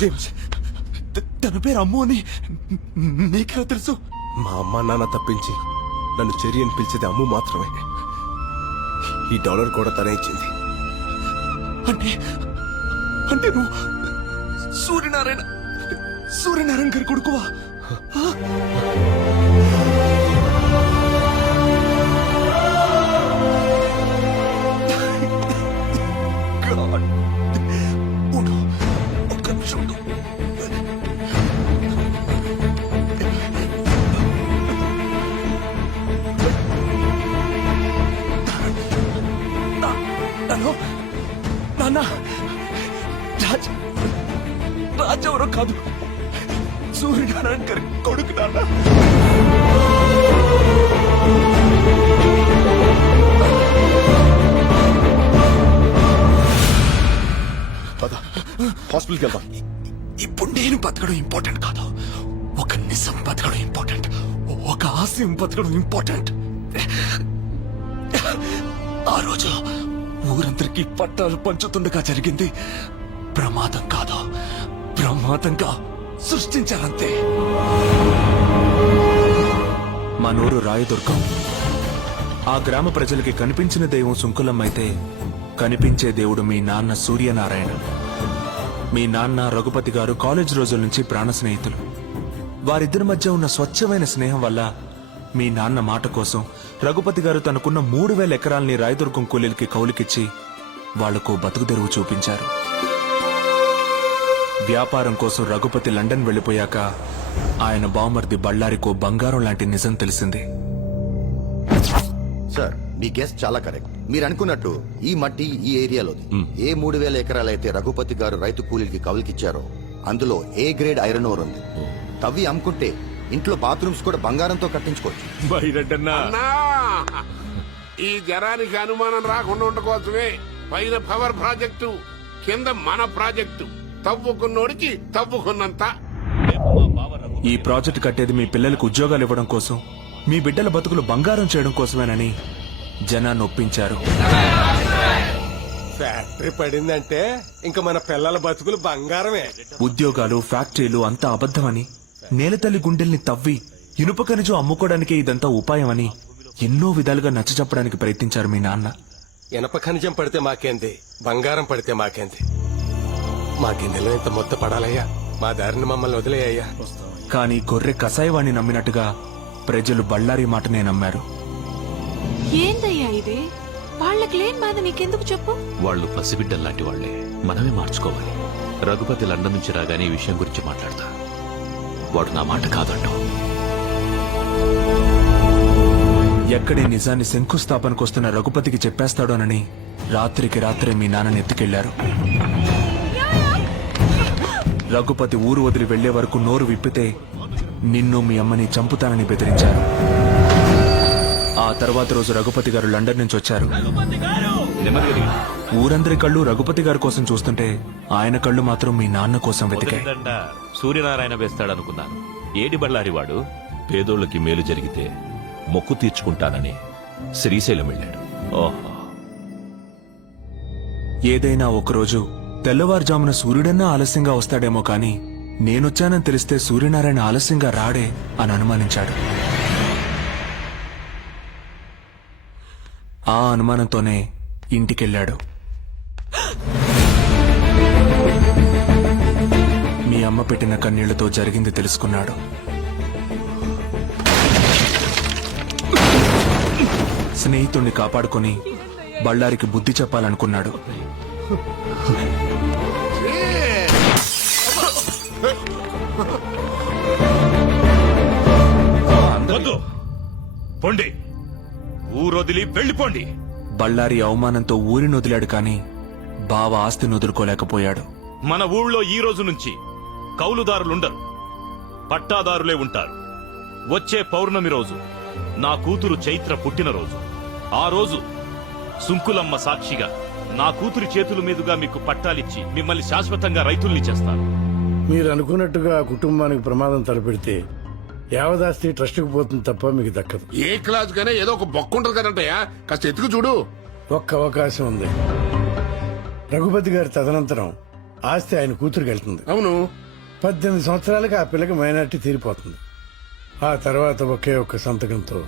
James, తన పేరు అమ్ము అని నీకెలా తెలుసు? మా అమ్మ నాన్న తప్పించి నన్ను చెరి అని పిలిచేది అమ్ము మాత్రమే. ఈ డాలర్ కూడా తనే ఇచ్చింది. అంటే అంటే నువ్వు సూర్యనారాయణ గారి కొడుకువా? ఒక్క నిమిషం ఉండు. నాన్న, రాజెవరో కాదు, సూర్యనారాయణ గారి కొడుకు నాన్న. హాస్పిటల్కి వెళ్దాం. ఇప్పుడు నేను బతకడం ఇంపార్టెంట్ కాదు, ఒక నిజం బతకడం ఇంపార్టెంట్, ఒక ఆశయం బతకడం ఇంపార్టెంట్. ఆ రోజు ఊరందరికీ పట్టాలు పంచుతుండగా జరిగింది ప్రమాదం కాదు, ప్రమాదంగా సృష్టించారంతే. మనూరు రాయదుర్గం. ఆ గ్రామ ప్రజలకి కనిపించిన దైవం సుంకులమ్మ అయితే కనిపించే దేవుడు మీ నాన్న సూర్యనారాయణ. మీ నాన్న రఘుపతి గారు కాలేజ్ రోజుల నుంచి ప్రాణ స్నేహితులు. వారిద్దరి మధ్య ఉన్న స్వచ్ఛమైన స్నేహం వల్ల మీ నాన్న మాట కోసం రఘుపతి గారు తనకున్న 3000 ఎకరాల్ని రాయదుర్గం కూలీలకి కౌలుకిచ్చి వాళ్లకు బతుకుదెరువు చూపించారు. వ్యాపారం కోసం రఘుపతి లండన్ వెళ్లిపోయాక ఆయన బావమర్ది బళ్ళారికో బంగారం లాంటి నిజం తెలిసింది. సార్, మీ గెస్ చాలా కరెక్ట్. మీరు అనుకున్నట్టు ఈ మట్టి ఈ ఏరియాలోది. ఏ 3000 ఎకరాలైతే రఘుపతి గారు రైతు కూలీలకి కౌలుకిచ్చారో అందులో ఏ గ్రేడ్ ఐరన్ ఓర్ ఉంది. తవ్వి అమ్ముకుంటే ఇంట్లో బాత్రూమ్స్ కూడా బంగారంతో కట్టించుకోవచ్చు. ఈ జనానికి అనుమానం రాకుండా ఉండకోసమే పైన పవర్ ప్రాజెక్టు, కింద మన ప్రాజెక్టు. తవ్వుకున్నోడికి తవ్వుకున్నంత. ఈ ప్రాజెక్టు కట్టేది మీ పిల్లలకు ఉద్యోగాలు ఇవ్వడం కోసం, మీ బిడ్డల బతుకులు బంగారం చేయడం కోసమేనని జనాన్ని ఒప్పించారు. ఫ్యాక్టరీ పడిందంటే ఇంకా మన పిల్లల బతుకులు బంగారమే. ఉద్యోగాలు, ఫ్యాక్టరీలు అంతా అబద్ధమని, నేలతల్లి గుండెల్ని తవ్వి ఇనుప ఖనిజం అమ్ముకోవడానికే ఇదంతా ఉపాయమని ఎన్నో విధాలుగా నచ్చజెప్పడానికి ప్రయత్నించారు మీ నాన్న. ఇనప ఖనిజం పడితే మాకేంది, బంగారం పడితే మాకేంది. మా గిన్నెలో ఇంత మొత్త పడాలయ్యా, మా దారిని మమ్మల్ని వదిలేయ్యా. కానీ గొర్రె కసాయవాణ్ణి నమ్మినట్టుగా ప్రజలు బళ్ళారి మాటనే నమ్మారు. ఏందయ్యా ఇది? వాళ్ళకి లేని బాధ నీకెందుకు చెప్పు? వాళ్ళు పసిబిడ్డల్లాంటి వాళ్లే, మనమే మార్చుకోవాలి. రఘుపతి లండన్ నుంచి రాగానే ఈ విషయం గురించి మాట్లాడతా. వాడు నా మాట కాదంటూ ఎక్కడే నిజాన్ని శంకుస్థాపనకొస్తున్న రఘుపతికి చెప్పేస్తాడోనని రాత్రికి రాత్రే మీ నాన్నని ఎత్తుకెళ్లారు. రఘుపతి ఊరు వదిలి వెళ్లే వరకు నోరు విప్పితే నిన్ను మీ అమ్మని చంపుతానని బెదిరించారు. ఆ తర్వాత రోజు రఘుపతి గారు లండన్ నుంచి వచ్చారు. ఊరందరి కళ్ళు రఘుపతి గారి కోసం చూస్తుంటే ఆయన కళ్ళు మాత్రం మీ నాన్న కోసం వెతికాయి. సూర్యనారాయణ వేస్తాడనుకున్నాను. ఏడి బళ్ళారి వాడు పేదోళ్ళకి మేలు జరిగితే మొక్కు తీర్చుకుంటానని శ్రీశైలం వెళ్ళాడు. ఓహో, ఏదైనా ఒకరోజు తెల్లవారుజామున సూర్యుడన్నా ఆలస్యంగా వస్తాడేమో కాని నేనొచ్చానని తెలిస్తే సూర్యనారాయణ ఆలస్యంగా రాడే అని అనుమానించాడు. ఆ అనుమానంతోనే ఇంటికెళ్ళాడు. మీ అమ్మ పెట్టిన కన్నీళ్లతో జరిగింది తెలుసుకున్నాడు. స్నేహితుణ్ణి కాపాడుకుని బళ్ళారికి బుద్ధి చెప్పాలనుకున్నాడు. పొండి, ఊరొదిలి వెళ్ళిపోండి. బళ్ళారి అవమానంతో ఊరిని వదిలాడు కాని బావ ఆస్తిని వదులుకోలేకపోయాడు. మన ఊళ్ళో ఈ రోజు నుంచి కౌలుదారులుండరు, పట్టాదారులే ఉంటారు. వచ్చే పౌర్ణమి రోజు నా కూతురు చైత్ర పుట్టినరోజు. ఆ రోజు సుంకులమ్మ సాక్షిగా నా కూతురి చేతుల మీదుగా మీకు పట్టాలిచ్చి మిమ్మల్ని శాశ్వతంగా రైతుల్ని చేస్తాను. మీరు అనుకున్నట్టుగా కుటుంబానికి ప్రమాదం తలపెడితే యావదాస్తి ట్రస్ట్కి పోతుంది తప్ప మీకు దక్కదు. ఏ క్లాస్ గానే ఏదో ఒక బొక్క ఉంటది కదంటయ్యా, కాస్త ఎత్తుకు చూడు. ఒక్క అవకాశం ఉంది. రఘుపతి గారి తదనంతరం ఆస్తి ఆయన కూతురికి వెళ్తుంది. అవును. 18 సంవత్సరాలకి ఆ పిల్లకి మైనార్టీ తీరిపోతుంది. ఆ తర్వాత ఒకే ఒక్క సంతకంతో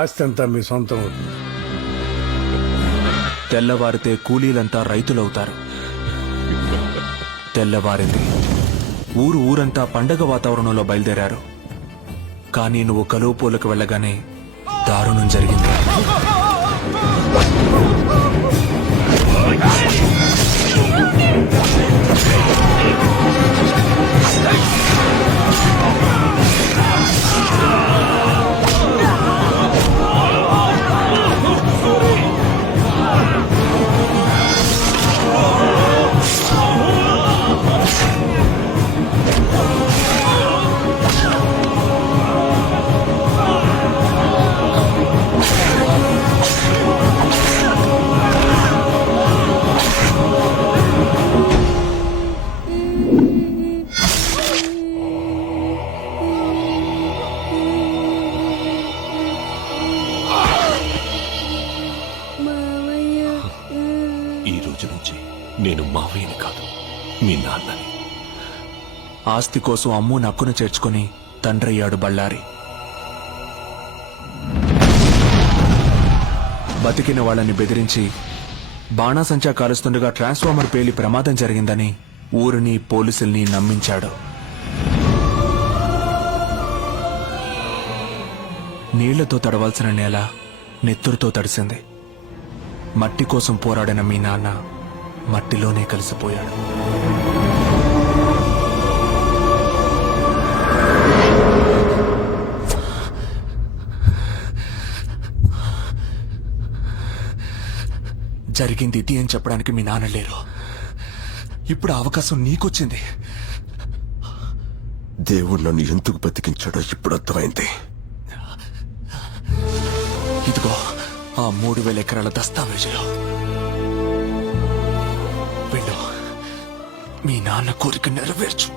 ఆస్తి అంతా మీ సొంతం అవుతుంది. తెల్లవారితే కూలీలంతా రైతులవుతారు. తెల్లవారింది. ఊరంతా పండగ వాతావరణంలో బయలుదేరారు. కానీ నువ్వు కలువుపోలకు వెళ్ళగానే దారుణం జరిగింది. ఈ రోజు నుంచి నేను మావయ్యని కాదు, మీ నాన్నని. ఆస్తి కోసం అమ్ము నక్కును చేర్చుకుని తండ్రయ్యాడు బళ్ళారి. బతికిన వాళ్ళని బెదిరించి బాణాసంచా కాలుస్తుండగా ట్రాన్స్ఫార్మర్ పేలి ప్రమాదం జరిగిందని ఊరిని పోలీసుల్ని నమ్మించాడు. నీళ్లతో తడవాల్సిన నేల నెత్తురుతో తడిసింది. మట్టి కోసం పోరాడిన మీ నాన్న మట్టిలోనే కలిసిపోయాడు. జరిగింది ఇది అని చెప్పడానికి మీ నాన్న లేరు. ఇప్పుడు ఆ అవకాశం నీకొచ్చింది. దేవుడు నన్ను ఎందుకు బతికించాడో ఇప్పుడు అర్థమైంది. ఇదిగో ఆ 3000 ఎకరాల దస్తావేజులు. వెళ్ళు, మీ నాన్న కోరిక నెరవేర్చు.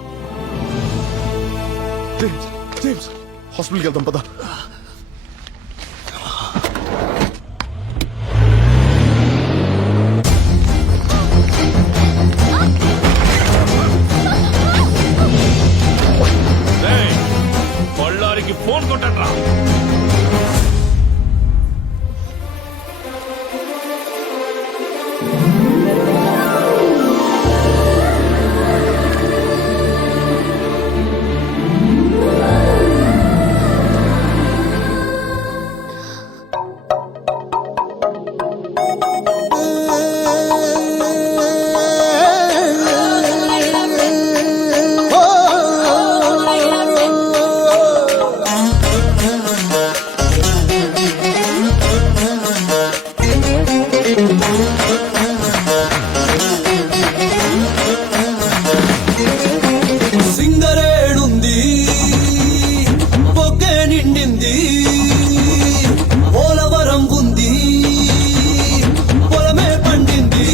హాస్పిటల్కి వెళ్దాం పదా. బళ్ళారికి ఫోన్ కొట్టండ్రా. సింగరేణుంది, బొగ్గే నిండింది, పోలవరం ఉంది, పొలమే పండింది,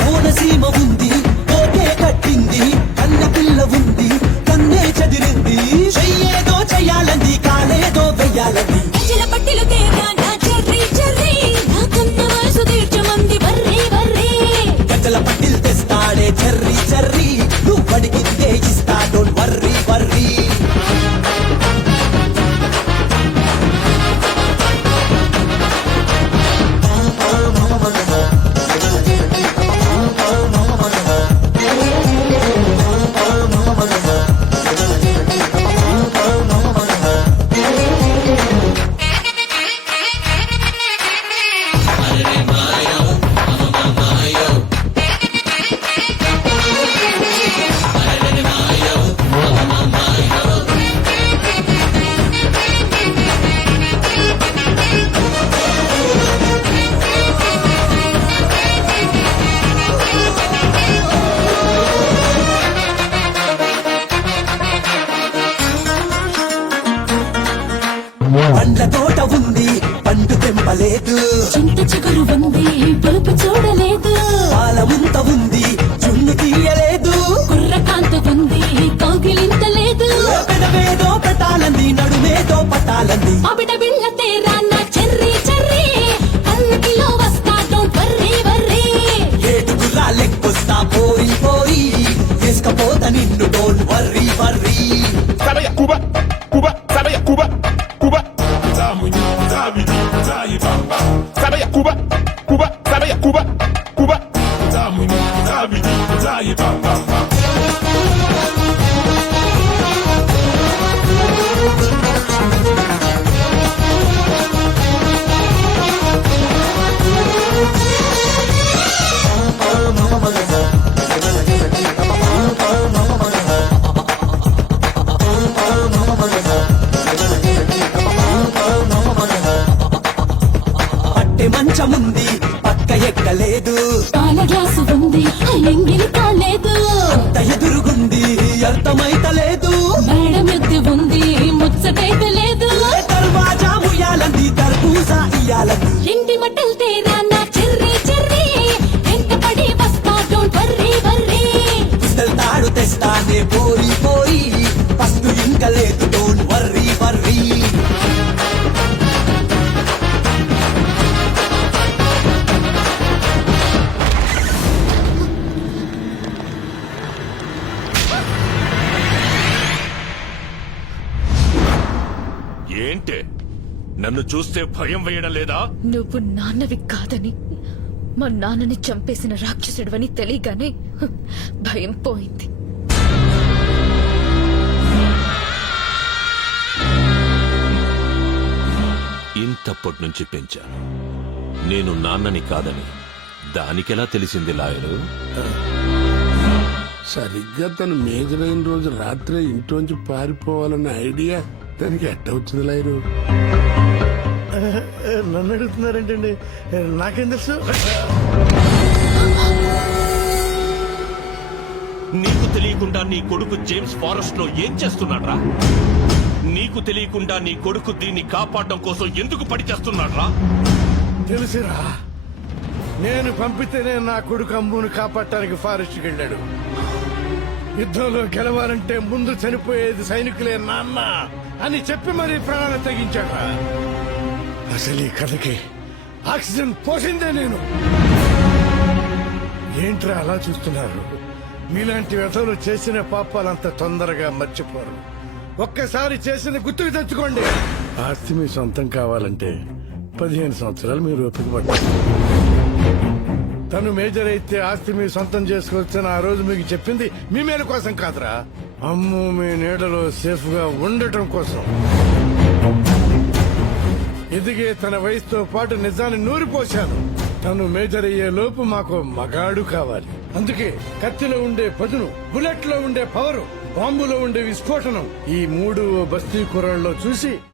కోనసీమ ఉంది, కోటే కట్టింది, కన్న పిల్ల ఉంది, కన్నే చదిరింది, చెయ్యేదో చెయ్యాలంది, కాలేదో వెయ్యాలంది. గజల పట్టిల్ తెస్తాడే చర్రీ చర్రీ, నువ్వు అడిగితే ఇస్తా, డోంట్ వర్రీ వర్రీ. పండ్ల తోట ఉంది, పండు తెంపలేదు, చింత చిగురు ఉంది, పులుపు చూడలేదు. పాల ముంత ఉంది, జున్ను తీయలేదు, కుర్రకాంత ఉంది, కౌగిలింత లేదు. పెదవేదో పెట్టాలంది, నడుమేదో పట్టాలంది. అబిడ బిళ్ళ తేరా నా చెర్రీ చెర్రీ, పల్లకిలో వస్తా, డోంట్ వర్రీ వర్రీ. ఏటుకులా లెక్కొస్తా, don't worry worry Sabaya Cuba, Cuba, Sabaya Cuba, Cuba. Sabaya Cuba, Cuba, Sabaya Cuba, Cuba. పట్టె మంచముంది పక్క ఎక్కలేదు పాల గ్లాసు ఉంది ఎంగిలి కాలేదు అంత ఎదురుగుంది అర్థమైతలేదు మేడం ఎద్దు ఉంది ముచ్చటైతే లేదు దర్వాజా ముయాలంది దర్బూజా ఇయ్యాలంది ఇంటి మట్టలు తేరా నా చెర్రీ చెర్రీ ఎంత పడి వస్తా డోంట్ వర్రీ వర్రీ తాడు తెస్తానే పోరి పోరి ఫస్ట్ ఇంకా లేదు డోంట్ వర్రీ వర్రీ ఏంటే నన్ను చూస్తే భయం వేయడం లేదా? నువ్వు నాన్నవి కాదని మా నాన్నని చంపేసిన రాక్షసుడివని తెలియగానే భయం పోయింది. ఇంతప్పటి నుంచి పెంచాను. నేను నాన్నని కాదని దానికెలా తెలిసింది లాయరు? సరిగ్గా తను మేజర్ అయిన రోజు రాత్రి ఇంట్లోంచి పారిపోవాలన్న ఐడియా దానికి ఎట్ట వచ్చింది లాయరు? నన్ను అడుగుతున్నారేంటండి? నాకేం తెలుసు? నీకు తెలియకుండా నీ కొడుకు జేమ్స్ ఫారెస్ట్ లో ఏం చేస్తున్నాడ్రా? నీకు తెలియకుండా నీ కొడుకు దీన్ని కాపాడడం కోసం ఎందుకు పడి చేస్తున్నాడ్రా? తెలుసురా, నేను పంపితేనే నా కొడుకు అమ్మును కాపాడటానికి ఫారెస్ట్కి వెళ్ళాడు. యుద్ధంలో గెలవాలంటే ముందు చనిపోయేది సైనికులే నాన్న అని చెప్పి మరీ ప్రాణాలు తెగించాడు. అసలు ఈ కథకి ఆక్సిజన్ పోసిందే నేను. ఏంట్రా అలా చూస్తున్నారు? మీలాంటి వ్యధలు చేసిన పాపాలంత తొందరగా మర్చిపోరు. ఒక్కసారి చేసిన గుర్తుకు తెచ్చుకోండి. ఆస్తి మీ సొంతం కావాలంటే 15 సంవత్సరాలు మీరు ఓపిక పట్టారు. తను మేజర్ అయితే ఆస్తి మీ సొంతం చేసుకోవచ్చని ఆ రోజు మీకు చెప్పింది మీ మేలు కోసం కాదురా, అమ్ము మీ నీడలో సేఫ్ గా ఉండటం కోసం. ఎదిగే తన వయసుతో పాటు నిజాన్ని నూరిపోశాను. తను మేజర్ అయ్యే లోపు మాకు మగాడు కావాలి. అందుకే కత్తిలో ఉండే పదును, బుల్లెట్ లో ఉండే పవరు, బాంబులో ఉండే విస్ఫోటనం ఈ 3 బస్తీ కుర్రాళ్ళలో చూసి